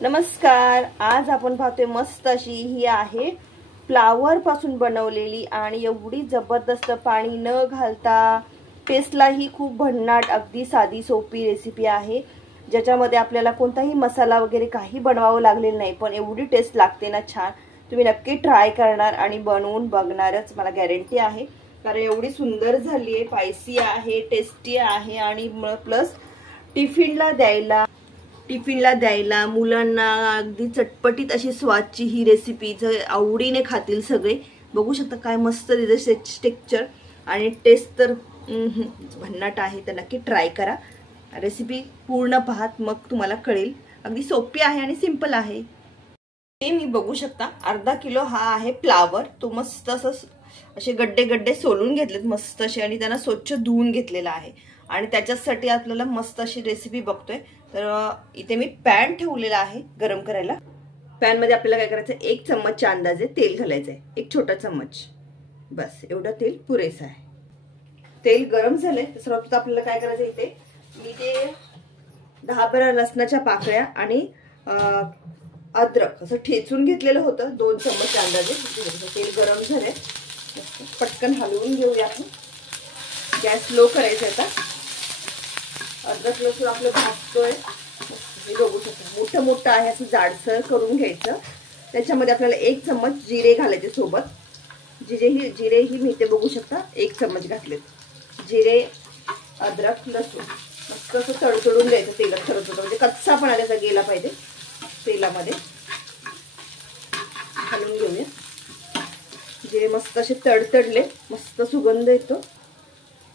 नमस्कार। आज आपण पाहतोय मस्त अशी ही आहे फ्लावर पासून बनवलेली आणि एवढी जबरदस्त पाणी न घालता टेस्टला ही खूप भन्नाट अगदी साधी सोपी रेसिपी आहे, ज्याच्यामध्ये आपल्याला कोणताही मसाला वगैरे काही बनवावं लागलेलं नाही, पण एवढी टेस्ट लागते ना छान। तुम्ही नक्की ट्राय करणार आणि बनवून बघणारच, मला गॅरंटी आहे। कारण एवढी सुंदर झाली आहे, स्पायसी आहे, टेस्टी आहे आणि प्लस टिफिनला द्यायला मुलांना अगदी चटपटीत अशी स्वादची ही रेसिपी आवडीने खातील सगळे। बघू शकता काय मस्त टेक्स्चर आणि टेस्ट तर भन्नाट आहे, तर नक्की ट्राय करा। रेसिपी पूर्ण पाहत मग तुम्हाला कळेल। अगदी सोपी आहे आणि सिंपल आहे। ते मी बघू शकता अर्धा किलो हा आहे फ्लावर। तो मस्त असे गड्डे गड्डे सोलून घेतलेत मस्त असे आणि त्यांना स्वच्छ धुवून घेतलेला आहे आणि त्याच्यासाठी आपल्याला मस्त अशी रेसिपी बघतोय। तर इथे मी पॅन ठेवलेला आहे गरम करायला। पॅन मध्ये आपल्याला काय करायचं, 1 चम्मचच्या अंदाजे तेल घालायचं आहे, 1 छोटा चम्मच, बस एवढं तेल पुरेसं आहे। तेल गरम झालंय तर सर्वप्रथम आपल्याला काय करायचं, इथे मी ते 10-12 लसणाच्या पाकळ्या आणि अद्रक असं ठेचून घेतलेलं होतं 2 चम्मचच्या अंदाजे। तेल गरम झालंय, पटकन हलवून घेऊया आपण। गॅस लो करायचा आता। अद्रक लसूण आपलं भाजतोय, हे बघू शकता मोठं मोठं आहे, असं जाडसर करून घ्यायचं। त्याच्यामध्ये आपल्याला 1 चम्मच जिरे घालायचे सोबत। जिरे ही मी ते बघू शकता 1 चम्मच घातलेत। जिरे, अद्रक, लसूण मस्त असं तडतडून द्यायचं तेलात थोडं, म्हणजे कच्चापणा त्याचा गेला पाहिजे तेलामध्ये। घालून घेऊया। जिरे मस्त असे तडतडले, मस्त सुगंध येतो।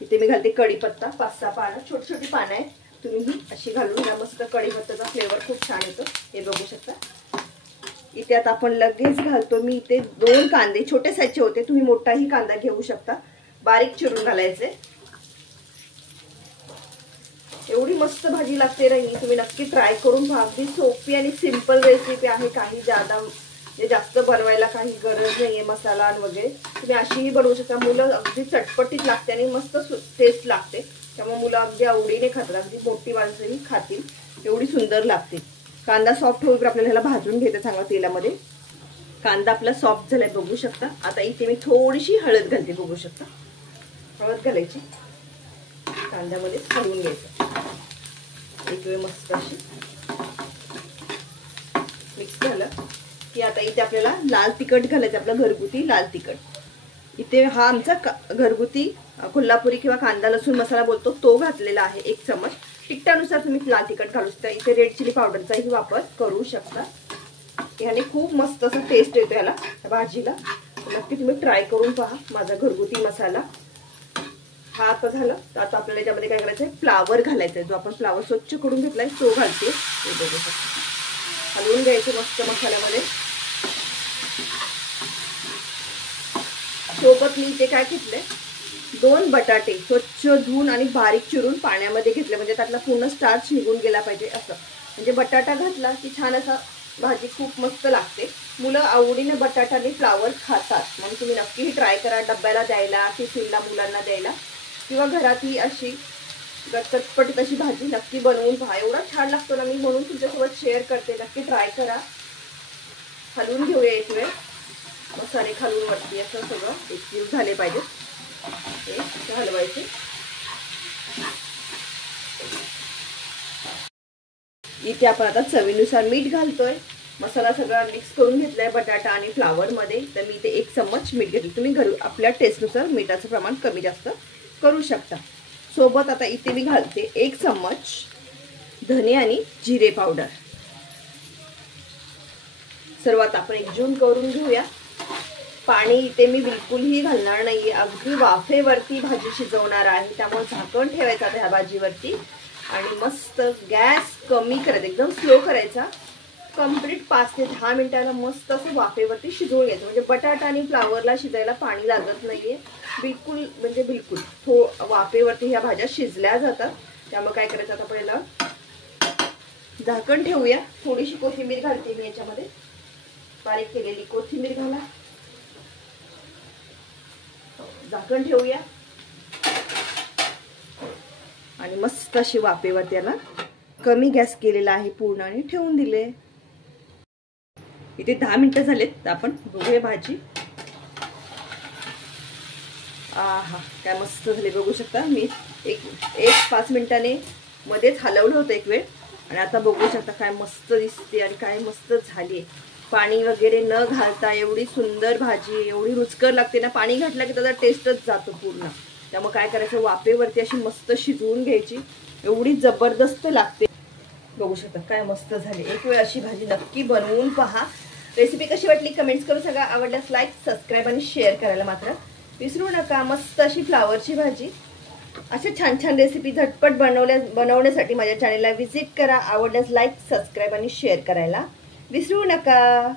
इथे मी घालते कढीपत्ता, 5-6 पानं, छोटी छोटी पानं आहेत, तुम्ही ही अशी घालून घ्या। मस्त कढीपत्त्याचा फ्लेवर खूप छान येतो, हे बघू शकता। इथे आता आपण लगेच घालतो, मी इथे 2 कांदे छोटे साईजचे होते, तुम्ही मोठाही कांदा घेऊ शकता, बारीक चिरून घालायचे। एवढी मस्त भाजी लागते रही, तुम्ही नक्की ट्राय करून पहा। अगदी सोपी आणि सिंपल रेसिपी आहे, काही जास्त बनवायला काही गरज नाहीये मसाला वगैरे, तुम्ही अशीही बनवू शकता। मुलं अगदी चटपटीत लागते आणि मस्त टेस्ट लागते, त्यामुळे मुलं अगदी आवडीने खातात, अगदी मोठी माणसंही खातील, एवढी सुंदर लागते। कांदा सॉफ्ट होईपर्यंत आपल्याला ह्याला भाजून घ्यायचं चांगला तेलामध्ये। कांदा आपला सॉफ्ट झालाय बघू शकता। आता इथे मी थोडीशी हळद घालते, बघू शकता हळद घालायची, कांद्यामध्ये हलवून घ्यायचं एक वेळ मस्त अशी मिक्स झालं की आता इथे आपल्याला लाल तिखट घालायचं, आपलं घरगुती लाल तिखट। इथे हा आमचा घरगुती कोल्हापुरी किंवा कांदा लसूण मसाला बोलतो तो घातलेला आहे 1 चम्मच। तिखटानुसार तुम्ही लाल तिखट घालू शकता, इथे रेड चिली पावडरचाही वापर करू शकता। याने खूप मस्त असं टेस्ट येतो याला भाजीला, नक्की तुम्ही ट्राय करून पहा माझा घरगुती मसाला। हा आता झालं, तर आता आपल्याला याच्यामध्ये काय करायचंय, फ्लावर घालायचंय। जो आपण फ्लावर स्वच्छ करून घेतलाय तो घालते, हे बघू शकता। हलवून घ्यायचं मस्त मसाल्यामध्ये। सोबत मी इथे काय घेतलंय, 2 बटाटे स्वच्छ धुवून आणि बारीक चिरून पाण्यामध्ये घेतले, म्हणजे त्यातला पूर्ण स्टार्च निघून गेला पाहिजे असं। म्हणजे बटाटा घातला की छान असा भाजी खूप मस्त लागते। मुलं आवडीने बटाटा आणि फ्लावर खातात, म्हणून तुम्ही नक्की ट्राय करा, डब्याला द्यायला, टिफिनला मुलांना द्यायला, किंवा घरात ही अशी चटपटीत अशी भाजी नक्की बनवून पहा। एवढा छान लागतो ना, मी म्हणून तुमच्यासोबत शेअर करते, नक्की ट्राय करा। हलवून घेऊया एक वेळ, मसाले खालून वरती असं सगळं एकजीव झाले पाहिजे, हे हलवायचे। इथे आपण आता चवीनुसार मीठ घालतोय। मसाला सगळा मिक्स करून घेतलाय बटाटा आणि फ्लावर मध्ये, तर मी इथे 1 चम्मच मीठ घेतले, तुम्ही आपल्या टेस्टनुसार मिठाचं प्रमाण कमी जास्त करू शकता। सोबत आता इथे मी घालते 1 चम्मच धने आणि जिरे पावडर। सर्वात आपण एकजीव करून घेऊया। पाणी इथे मी बिलकुलही घालणार नाहीये, अगदी वाफेवरती भाजी शिजवणार आहे, त्यामुळे झाकण ठेवायचं ह्या भाजीवरती आणि मस्त गॅस कमी करायचा, एकदम स्लो करायचा। कंप्लीट 5 ते 10 मिनिटाला मस्त असं वाफेवरती शिजवून घ्यायचं, म्हणजे बटाटा आणि फ्लावरला शिजायला पाणी लागत नाहीये बिलकुल, म्हणजे बिलकुल वाफेवरती ह्या भाज्या शिजल्या जातात। त्यामुळे काय करायचं, आता पहिला झाकण ठेवूया। थोडीशी कोथिंबीर घालते मी याच्यामध्ये, बारीक केलेली कोथिंबीर घाला, झाकण ठेवूया आणि मस्त अशी वाफेवर त्याला कमी गॅस केलेला आहे पूर्ण आणि ठेवून दिले। इथे 10 मिनिटं झालेत, तर आपण बघूया भाजी. आहा, काय मस्त झाली बघू शकता. मी एक 5 मिनिटाने मध्येच हलवलं होतं एक वेळ, आणि आता बघू शकता काय मस्त दिसते आणि काय मस्त झाली. पाणी वगैरे न घालता एवढी सुंदर भाजी, एवढी रुचकर लागते ना. पाणी घातलं की त्याचा टेस्टच जातो पूर्ण. त्यामुळे काय करायचं, वाफेवरती अशी मस्त शिजवून घ्यायची, एवढी जबरदस्त लागते. बघू शकता काय मस्त झाली. एक वेळ अशी भाजी नक्की बनवून पहा. रेसिपी कशी वाटली कमेंट्स करून सांगा. आवडल्यास लाईक, सबस्क्राईब आणि शेअर करायला मात्र विसरू नका. मस्त अशी फ्लावरची भाजी. अशा छान छान रेसिपी झटपट बनवण्यासाठी माझ्या चॅनलला व्हिजिट करा. आवडल्यास लाईक, सबस्क्राईब आणि शेअर करायला विसरू नका.